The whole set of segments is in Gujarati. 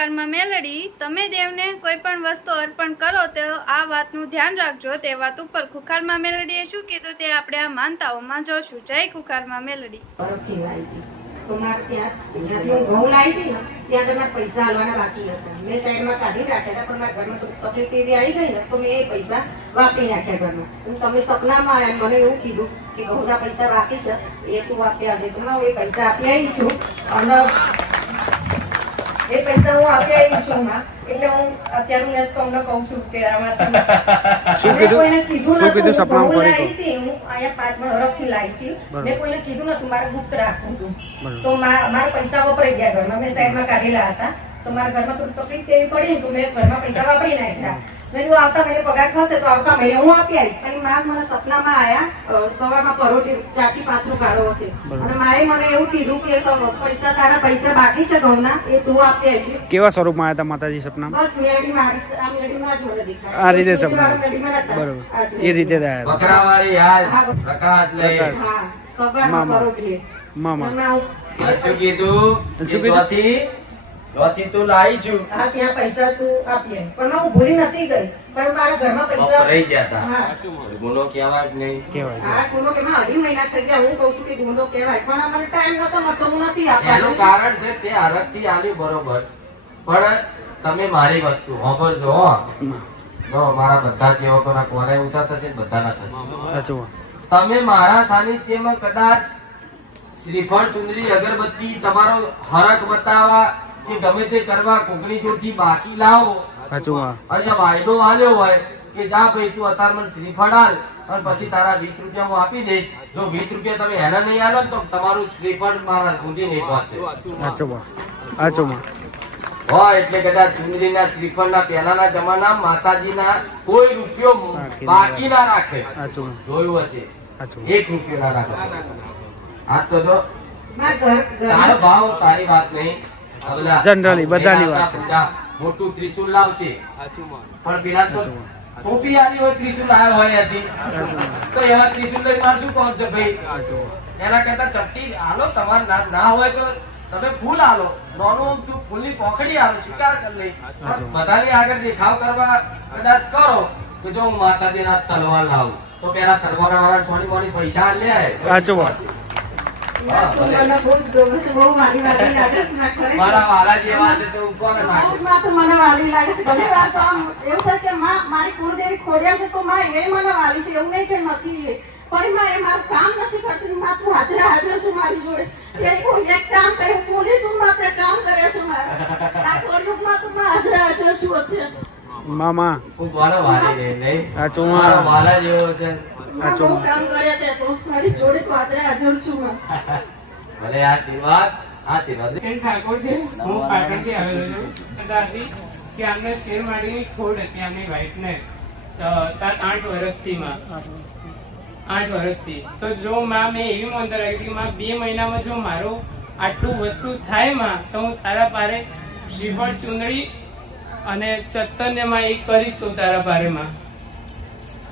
ખુખારમાં મેલડી તમે દેવને કોઈ પણ વસ્તુ અર્પણ કરો તો આ વાતનું ધ્યાન રાખજો. તે વાત ઉપર ખુખારમાં મેલડીએ શું કીધું તે આપણે આ માનતાઓમાં જોશું. જય ખુખારમાં મેલડી. તો મારે જ્યાંથી હું ઘઉં લાવી હતી ને ત્યાં તમારે પૈસા હાલવાના બાકી હતા. મેં સાઈડમાં કાઢી રાખ્યા હતા, પણ મારા ઘરમાં તકલીફ એવી આવી ગઈ ને તો મેં એ પૈસા વાપરી નાખ્યા ઘરમાં. તમે સપનામાં આવ્યા મને એવું કીધું કે ઘઉંના પૈસા બાકી છે એ તું આપી આવજે. તો હું એ પૈસા આપી આવી છું અને એ પૈસા હું આપી આવી છું. એટલે હું અત્યારે હું તમને કહું છું કે કોઈને કીધું સપનામાં હું અહીંયા 5 વર્ષથી લાવી હતી. મેં કોઈને કીધું નતું, મારે ગુપ્ત રાખવું હતું. તો મારા પૈસા વપરાઈ ગયા ઘરમાં. મેં સાઈડમાં કાઢેલા હતા તો મારા ઘરમાં થોડી તકલીફ એવી પડી તો મેં ઘરમાં પૈસા વાપરી નાખ્યા. મેં આવતા મહિને પગાર થશે તો આવતા મહિને હું આપી આવીશ. પછી માર મને સપનામાં આવ્યા સવારમાં પરોઠી 4 થી 5 નો ગાળો હશે અને મારે મને એવું કીધું કે પૈસા તારા પૈસા બાકી છે ઘઉંના એ તું આપી આવજે. કેવા સ્વરૂપમાં આવ્યા હતા માતાજી સપનામાં? બસ મેરડીમાં આ મેરડીમાં જ મને દેખાય. આ રીતે સપના બરોબર એ રીતે જ આવ્યા બકરાવાળી યાદ પ્રકાશ લઈ હા સવારમાં પરોઠી મામા શું કીધું જોથી તું લાવીશું. હા ત્યાં પૈસા તું આપીએ પણ હું ભૂલી નથી ગઈ પણ મારા ઘરમાં પૈસા રહી ગયા હતા. હા ગુનો કહેવાય જ નહીં. કહેવાય આ ગુનો કે 2 મહિના થઈ ગયા. હું કહું છું કે ગુનો કહેવાય પણ મને ટાઈમ નતો મળતો. હું નથી એનું આપવાનું. કારણ છે તે હરખથી આલી બરોબર, પણ તમે મારી વસ્તુ વાપરજો હો. જો મારા બધા સેવકોના કોને ઊંચા થશે બધાના થશે. સાચું. તમે મારા સાનિધ્યમાં કદાચ શ્રીફળ ચુંદડી અગરબત્તી તમારો હરખ બતાવવા કે ગમે તે કરવા કોકની જોડથી બાકી લાવો સાચું. અને વાયદો આલ્યો હોય કે જા ભાઈ તું અત્યારે મને શ્રીફળ આલ અને પછી તારા 20 રૂપિયા હું આપી દઈશ. જો 20 રૂપિયા તમે એને નહીં આલો તો તમારું શ્રીફળ મારા ઊંધી નહીં પહોંચે. સાચું. સાચું. હોય એટલે કદાચ ચુંદડીના શ્રીફળના પહેલાના જમાના માતાજીના કોઈ રૂપિયો બાકી ના રાખે. સાચું. જોયું હશે સાચું. 1 રૂપિયો ના રાખે. આ તો જો મારા તારો ભાવ તારી વાત નહીં. જનરલી બધાની વાત છે. મોટું ત્રિશુલ લાવશે પણ પેલા તો ટોપી આલી હોય ત્રિશુલ આવ્યો હોય હતી તો એવા ત્રિશુલ લઈ માર શું કોણ છે ભાઈ? એના કરતા ચપટી આલો તમારે ના હોય તો તમે ફૂલ આલો. નાનું ફૂલની પોખડી આલો સ્વીકાર કરી લઈ. બધાની આગળ દેખાવ કરવા કદાચ કરો કે જો હું માતાજીના તલવાર લાવું તો પેલા તલવાર વાળા છોડી મોડી પૈસા લે. સાચું. મારા વાલા જેવા છે તો કોને નાખે? મને વાલી લાગે છે. ઘણી વાર તો આમ એવું થાય કે મારી કુળદેવી ખોડિયા છે તો માં એ મને વાલી છે. એવું નહીં કે નથી પણ માં એ મારું કામ નથી કરતી. માં તું હાજર છું મારી જોડે. એ કોઈ એક કામ કરે પોલીસ હું માત્ર કામ કરે છે મારા આ કોળિયુગમાં તો માં હાજર છું અત્યારે. મામા હું બોલો વાલી રે નહીં. સાચું. મારા વાલા જેવો છે. બહુ કામ કરે તે તો મારી જોડે તો હાજર છું માં. ભલે આશીર્વાદ ઠાકોર છે. હું પાટણથી આવેલો છું. દાદી કે અમને શેર માડીની ખોડ હતી આમની વાઈફને 7-8 વર્ષથી માં 8 વર્ષથી. તો જો માં મેં એવી મંતર રાખી કે માં 2 મહિનામાં જો મારું આટલું વસ્તુ થાય માં તો હું તારા પારે શ્રીફળ ચુંદડી અને ચત્તન્યમાં એક કરીશ તો તારા પારે માં.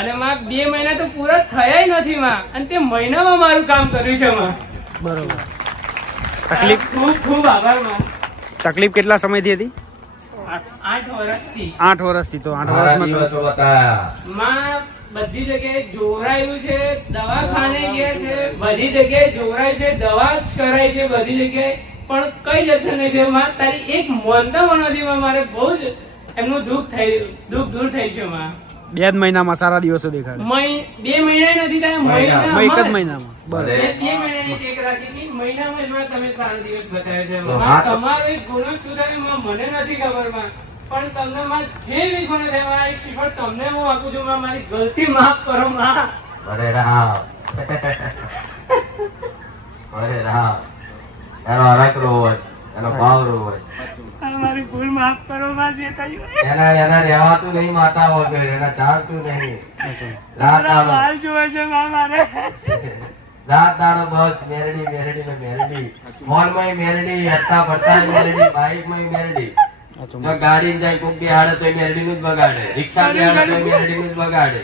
અને માં 2 મહિના તો પૂરા થયા નથી માં અને તે મહિનામાં મારું કામ કર્યું છે માં. બરોબર. તકલીફ ખૂબ ખૂબ આભાર માં. તકલીફ કેટલા સમયથી હતી? 8 વર્ષથી. 8 વર્ષથી. તો 8 વર્ષમાં માં બધી જગ્યાએ જોવરાયું છે, દવાખાને ગયા છે, બધી જગ્યાએ જોવરાય છે, દવા કરાય છે બધી જગ્યાએ, પણ કઈ જશે નહીં થયું માં. તારી એક મોનતા મનોથી મારે બહુ જ એમનું દુઃખ દૂર થઈ છે માં. 2 જ મહિનામાં સારા દિવસો દેખાડે. 2 મહિના નથી થયા, એક જ મહિનામાં. બરોબર. 2 મહિનાની ટેક રાખી હતી, મહિનામાં જ માં તમે સારો દિવસ બતાવ્યો છે માં. તમારો એક ગુનો સુધાર્યો માં મને નથી ખબર માં, પણ તમને માં જે બી ગુનો થયો આ શ્રીફળ તમને હું આપું છું માં. મારી ગલતી માફ કરો માં. અરે રામ અરે રામ. એનો હરખ રોવો છે, એનો ભાવ રોવો છે. મારી ભૂલ માફ કરો માં. જે થયું એના રહેવાતું નહીં માતા વગર, એના ચાલતું નહીં. રાત દાડો હાલ જોવે છે માં મારે. રાત દાડો બસ મેરડી મેરડી ને મેરડી. ફોનમાં મેરડી, હત્તા ફરતા મેરડી, બાઈકમાં મેરડી. જો ગાડી જાય કોક બેહાડે તો મેરડી નું જ બગાડે, રિક્ષા બેહાડે તો મેરડી નું જ બગાડે.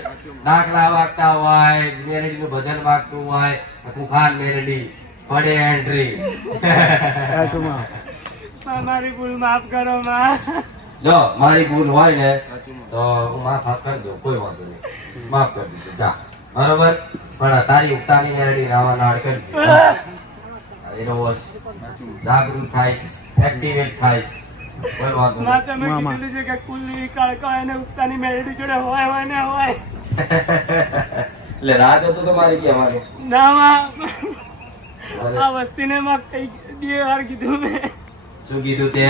દાખલા વાગતા હોય, મેરડી નું ભજન વાગતું હોય, કુખાન મેરડી પડે એન્ટ્રી. મારી ભૂલ માફ કરો માં. જો મારી ભૂલ હોય ને તો હું માફ કરી દઉં, કોઈ વાંધો નહીં, માફ કરી દીધું, જા બરોબર. પણ તારી ઉગતાની મેરડી રાવા નાડ કરજે, એનો જાગૃત થાય, એક્ટિવેટ થાય, કોઈ વાંધો માં તમે મામા. કીધું છે કે કુલની કાળકા અને ઉગતાની મેલડી જોડે હોય ને હોય. એટલે રાજ હતો તો મારી કહેવાનું. ના માં, આ વસ્તીને માં કઈ બે વાર કીધું મેં. શું કીધું તે?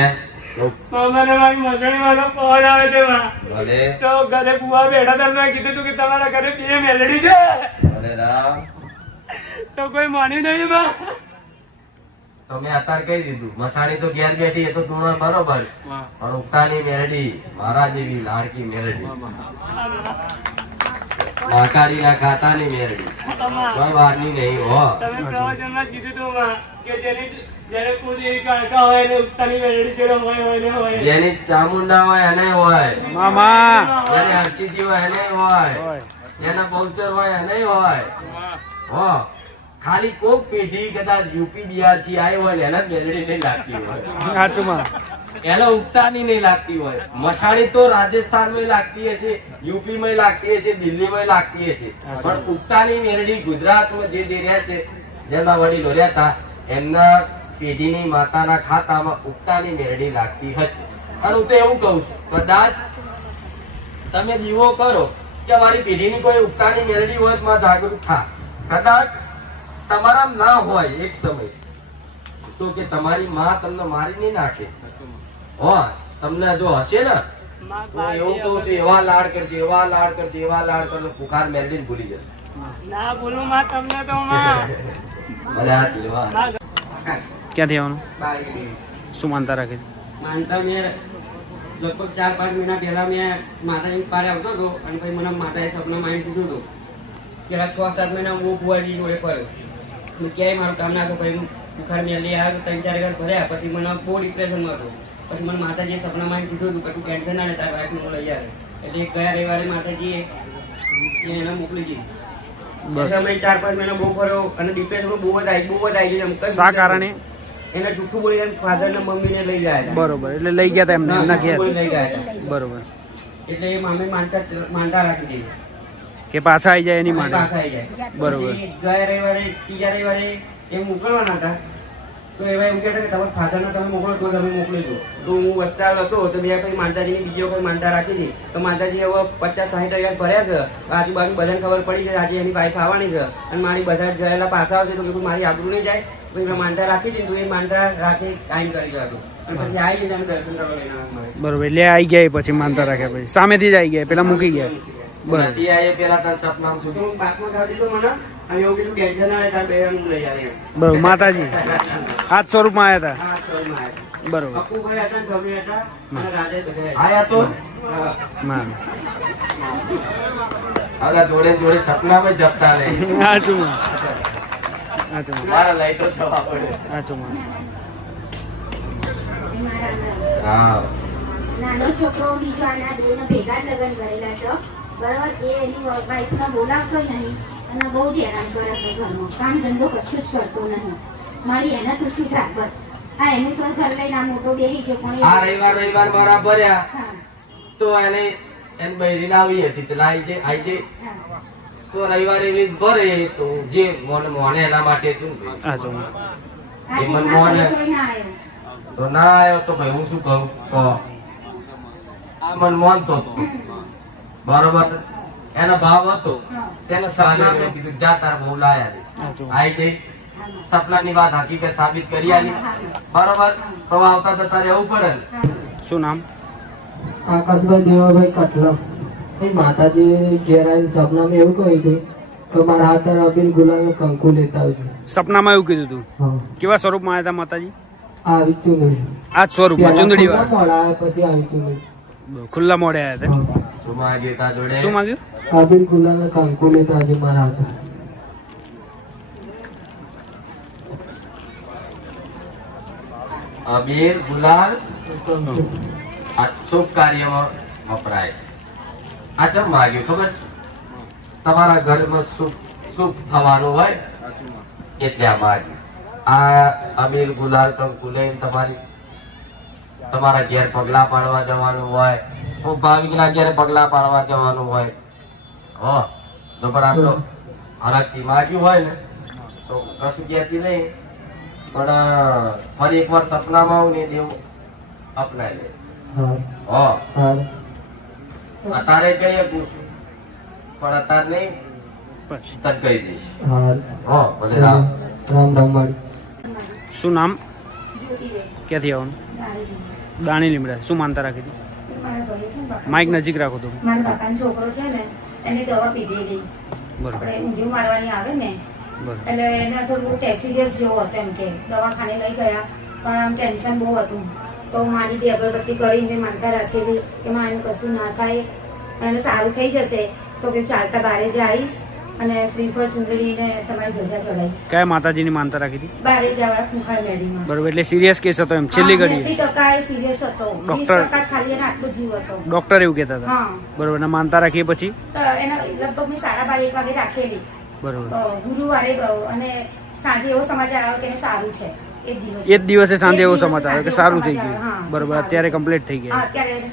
મને મારી મસણીમાં તો ફોન આવે છે માં. ભલે તો ઘરે બુઆ બેઠા હતા મેં કીધું તું કે તમારા ઘરે બે મેલડી છે. ભલે રામ. તો કોઈ માન્યું નહીં માં. તો મેં અત્યારે કહી દીધું, મસાણી તો ઘેર બેઠી એ તો તું બરોબર, પણ ઉગતાની મેરડી મારા જેવી લાડકી મેરડી, માતાજીના ખાતાની મેરડી, કોઈ વારની નહીં હો. તમે પ્રવચનમાં કીધું તું માં કે જેને કુલની કાળકા હોય ને ઉગતાની મેલડી જોડે હોય ને હોય. જેની ચામુંડા હોય એને હોય, મામા જેની હરસિદ્ધિ હોય એને હોય, જેના બહુચર હોય એને હોય. હો ખાલી કોક પેઢી કદાચ યુપી બિહાર થી આવી હોય ને એને મેલડી નહીં લાગતી હોય, સાચું માં. એને ઉગતાની નહીં લાગતી હોય. મસાણી તો રાજસ્થાન માં લાગતી હશે, યુપી માં લાગતી હશે, દિલ્હી માં લાગતી હશે, પણ ઉગતાની મેરડી ગુજરાતમાં જે રહ્યા છે, જેમના વડીલો રહેતા, એમના પેઢીની માતાના ખાતામાં ઉગતાની મેરડી લાગતી હશે. અને હું તો એવું કઉ છું, કદાચ તમે દીવો કરો કે મારી પેઢીની કોઈ ઉગતાની મેરડી હોય તો માં જાગૃત થા. કદાચ તમારા ના હોય એક સમય તો કે તમારી માં તમને મારી નહીં નાખે. હો તમને જો હશે ને તો એવું કહું છું, એવા લાડ કરશે, એવા લાડ કરશે, એવા લાડ કરશે, પુખાર મેરડીને ભૂલી જશે. ના બોલું માં તમને તો માં. અરે આ સિલવા ક્યાંથી આવવાનું? શું માનતા રાખી? માનતા મેં લગભગ 4-5 મહિના પહેલા મેં માતાજી પારે આવતો હતો અને પછી મને માતાએ સપનામાં આવીને કીધું હતું. પેલા 6-7 મહિના હું ફુવાજી જોડે ફર્યો. હું ક્યાંય મારું કામ ના હતું. પછી હું બુખાર મેલી આવ્યો, 3-4 હજાર ભર્યા. પછી મને બહુ ડિપ્રેશનમાં હતો. પછી મને માતાજીએ સપનામાં આવીને કીધું હતું કે તું ટેન્શન ના લે, તારા વાઈફને હું લઈ આવે. એટલે ગયા રવિવારે માતાજીએ એને મોકલી દીધી. બસ. અમે 4-5 મહિના બહુ ફર્યો અને ડિપ્રેશનમાં બહુ જ આવી ગયું. શા કારણે? એને જૂઠું બોલીને ફાધર ને મમ્મીને લઈ ગયા હતા. બરોબર, એટલે લઈ ગયા હતા એમને એમના ઘેર. લઈ ગયા હતા. બરોબર, એટલે એ મામી માનતા રાખી દીધી કે પાછા આવી જાય એની માટે. પાછા આવી જાય. બરોબર. પછી ગયા રવિવારે, ત્રીજા રવિવારે એ મોકલવાના હતા. તો એવા એમ કહેતા કે તમારા ફાધરને તમે મોકલો તો તમે મોકલી દો. તો હું વસ્તાલ હતો તો બે પછી માતાજીની બીજી વખત માનતા રાખી હતી. તો માતાજી હવે 50-60 હજાર ભર્યા છે. આજુબાજુ બધાને ખબર પડી છે આજે એની વાઈફ આવવાની છે અને મારી બધા જયેલા પાછા આવશે તો કીધું મારી આબરૂ નહીં જાય. પછી મેં માનતા રાખી હતી. તો એ માનતા રાતે કાયમ કરી ગયો હતો અને પછી આવી જઈને દર્શન કરવા લઈને આવ્યા મારે. બરોબર, એટલે આવી ગયા પછી માનતા રાખ્યા પછી સામેથી જ આવી ગયા, પેલા મૂકી ગયા. બરોબર, નથી આ એ પેલા તને સપનામાં તો સુધી હું બાતમાં ગાડી દીધું મને અને એવું કીધું ટેન્શન ના લે તાર બે લઈ આવે એમ. બરોબર. માતાજી આ જ સ્વરૂપમાં આવ્યા હા ચોરમાં આવ્યા. હતા. બરોબર, અપુભાઈ હતા, ગમે હતા અને રાધે બધા હતા. આયા તો હા. માં. આગા જોડે જોડે સપનામાં જપતા રહે. સાચું માં. સાચું માં. મારા લાઈટો જવા પડે. સાચું માં. હા નાનો છોકરો બીજો આના બેને ભેગા જ લગ્ન કરેલા છે બરાબર. એ એની વાઈફને બોલાવતો નહીં અને બહુ જ હેરાન કરે છે ઘરમાં. કામ ધંધો કશું જ કરતો નહીં. મારી એને તું સુધરા બસ. હા એનું તો ઘર લઈને આ મોટો બેહી છે પણ આ રવિવાર મારા ભર્યા હા તો એને એની બૈરીને આવી હતી પેલા આઈ છે હા તો રવિવારે એવી રીત ભરે તો જે મોને એના માટે શું થયું? સાચું માં. આજે મન ના મોને. ઘરે કોઈ ના આવ્યો. તો ના આવ્યો તો ભાઈ હું શું કહું તો આ મન મોનતો હતો બરોબર, એનો ભાવ હતો. તેને સપના મેં કીધું જા તાર બહુ લાયા સાચું. આઈ જઈ સપનાની વાત હકીકત સાબિત કરી આલી બરોબર. તો આવતા તો તારે એવું પડે ને. શું નામ? આકાશભાઈ દેવાભાઈ કટલા. એ માતાજી ઘેર આવીને સપનામાં એવું કહ્યું હતું કે મારા હાથે અબીલ ગુલાલ કંકુ લેતા આવજો. સપનામાં એવું કીધું હતું? હા કેવા સ્વરૂપમાં આવ્યા હતા માતાજી? આવી ચૂંદડી. આ જ સ્વરૂપમાં ચુંદડી પહેલા વાળા. મોડા આવ્યા, પછી આવી ચૂંદડી. ખુલ્લા મોડે આવ્યા હતા. હા. શું માંગ્યું તા જોડે? શું માંગ્યું? અબીલ ગુલાલ કંકુ લેતા આવજો મારા હાથે. અબીર ગુલાલ કંકુ. આ શુભ કાર્યમાં વપરાય. આ ચમ માંગ્યું ખબર? તમારા ઘરમાં શુભ થવાનું હોય એટલે આ માંગ્યું. આ અબીર ગુલાલ કંકુ લઈને તમારી તમારા ઘેર પગલા પાડવા જવાનું હોય, હું ભાવિકના ઘેર પગલા પાડવા જવાનું હોય, હો તો પણ આ તો હરખથી માગ્યું હોય ને તો કશું કહેતી નહીં, પણ ફરી એકવાર સપનામાં આવું ને દેવું અપનાવી લે. હો અત્યારે કહીએ પૂછું, પણ અત્યારે નહીં, પછી તને કહી દઈશ. હા હો ભલે રામ. રામ રામ માળી. શું નામ? જ્યોતિબેન ક્યાંથી આવવાનું? દાણી. દાણી લીમડા. શું માનતા રાખી હતી? મારા ભાઈએ છે ને બાપા- માઇક નજીક રાખો તો. મારા કાકાનો છોકરો છે ને એની દવા પીધેલી, બરોબર આપણે ઊંધિયું મારવાની આવે ને બરોબર. એટલે એને થોડું ટેસિલિયસ જેવો હતો, એમ કે દવાખાને લઈ ગયા પણ આમ ટેન્શન બહુ હતું, તો મારી અગરબત્તી કરી મેં માનતા રાખેલી કે માં એનું કશું ના થાય અને એને સારું થઈ જશે, તો કે ચાલતા બારે જઈશ અને શ્રીફળ ચૂંદડીને તમારી ધજા ચડાવીશ. કયા માતાજીની માનતા રાખી હતી? બારે જવાળા ખુખાર મેળીમાં. બરોબર, એટલે સિરિયસ કેસ હતો એમ છેલ્લી ઘડી? 80% સિરિયસ હતો, 20% ખાલી એને આટલો જીવ હતો. ડોક્ટર એવું કહેતા હતા? હા, બરોબર. અને માનતા રાખીએ પછી? તો એના લગભગ મેં 12:30 વાગે રાખેલી બરોબર. ગુરુવારે, અને સાંજે એવો સમાચાર આવ્યો કે એને સારું છે. એ જ દિવસે સાંજે એવો સમાચાર આવ્યો કે સારું થઈ સમાચાર ગયું. આવ્યો. હા, બરોબર. સારું અત્યારે છે. કમ્પ્લીટ થઈ હા, ગયા. અત્યારે